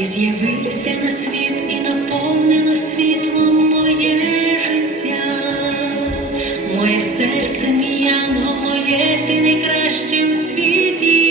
Ти з'явився на світ і наповнено світлом моє життя, моє серце, мій моє ти найкраще у світі.